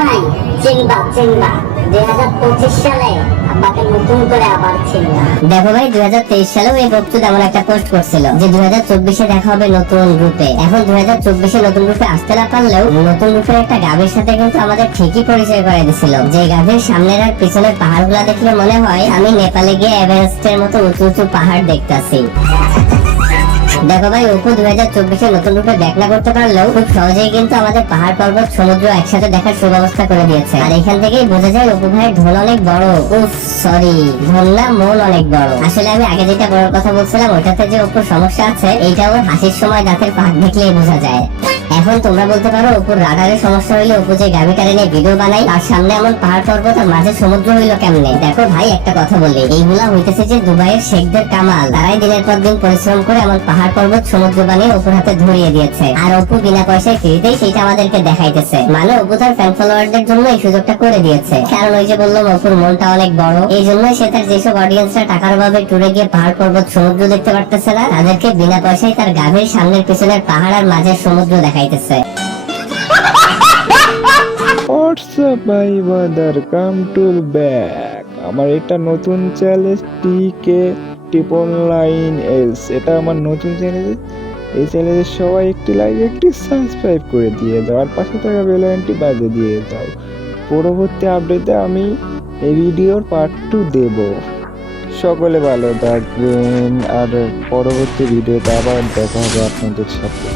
ভাই চিনবা চিনবা 2025 সালে আব্বাকে নতুন করে আবার চিনবা। দেখো ভাই 2023 সালেও এই বক্তব্য তেমন একটা পোস্ট করছিল যে 2024-এ দেখা হবে নতুন রূপে। এখন 2024-এ নতুন রূপে আসতে না পারলেও নতুন রূপের একটা গাভীর সাথে কিন্তু আমাদের ঠিকই পরিচয় করে দিছিল। যে গাভীর সামনের আর পিছনের পাহাড়গুলা দেখলে মনে হয় আমি নেপালে গিয়ে এভারেস্টের মতো উঁচু উঁচু পাহাড় দেখতাছি। দেখো ভাই অপু 2024-এ নতুন রূপে ব্যাক না করতে পারলেও খুব সহজেই কিন্তু আমাদের পাহাড় পর্বত সমুদ্র একসাথে দেখার সুব্যবস্থা করে দিয়েছে। আর এখান থেকেই বোঝা যায় অপু ভাইয়ের ঢোল অনেক বড়। উফ সরি, ঢোল না মন অনেক বড়। আসলে আমি আগে যেটা বড় কথা বলছিলাম ওটাতে যে অপুর সমস্যা আছে এইটা ওর হাসির সময় দাঁতের পাক দেখলেই বোঝা যায়। এখন তোমরা বলতে পারো অপুর রাডারের সমস্যা হইলে অপু যে গাভীটারে নিয়ে ভিডিও বানাই তার সামনে এমন পাহাড় পর্বত আর মাঝে সমুদ্র হইলো কেমনে? দেখো ভাই একটা কথা বলি, এইগুলা হইতেছে যে দুবাইয়ের শেখদের কামাল। তারাই দিনের পর দিন পরিশ্রম করে এমন পাহাড় পর্বত সমুদ্র বানিয়ে অপুর হাতে ধরিয়ে দিয়েছে। আর অপু বিনা পয়সায় ফ্রিতেই সেটা আমাদেরকে দেখাইতেছে। মানে অপু তার ফ্যান ফলোয়ারদের জন্য এই সুযোগটা করে দিয়েছে। কারণ ওই যে বললাম অপুর মনটা অনেক বড়, এই জন্যই সে তার যেসব অডিয়েন্সরা টাকার অভাবে ট্যুরে গিয়ে পাহাড় পর্বত সমুদ্র দেখতে পারতেছে না তাদেরকে বিনা পয়সায় তার গাভীর সামনের পিছনের পাহাড় আর মাঝের সমুদ্র দেখাইতেছে। হোয়াটসঅ্যাপ ভাই ব্রাদার, কাম টু ব্যাক। আমার এটা নতুন চ্যালেঞ্জ TK9S, এটা আমার নতুন চ্যালেঞ্জ। এই চ্যালেঞ্জে সবাই একটি লাইক একটি সাবস্ক্রাইব করে দিয়ে দাও আর পাশে থাকা বেল আইকনটি বাজিয়ে দিয়ে দাও। পরবর্তী আপডেটে আমি এই ভিডিওর পার্ট 2 দেব। সকলে ভালো থাকবেন আর পরবর্তী ভিডিওতে আবার দেখা হবে আপনাদের সাথে।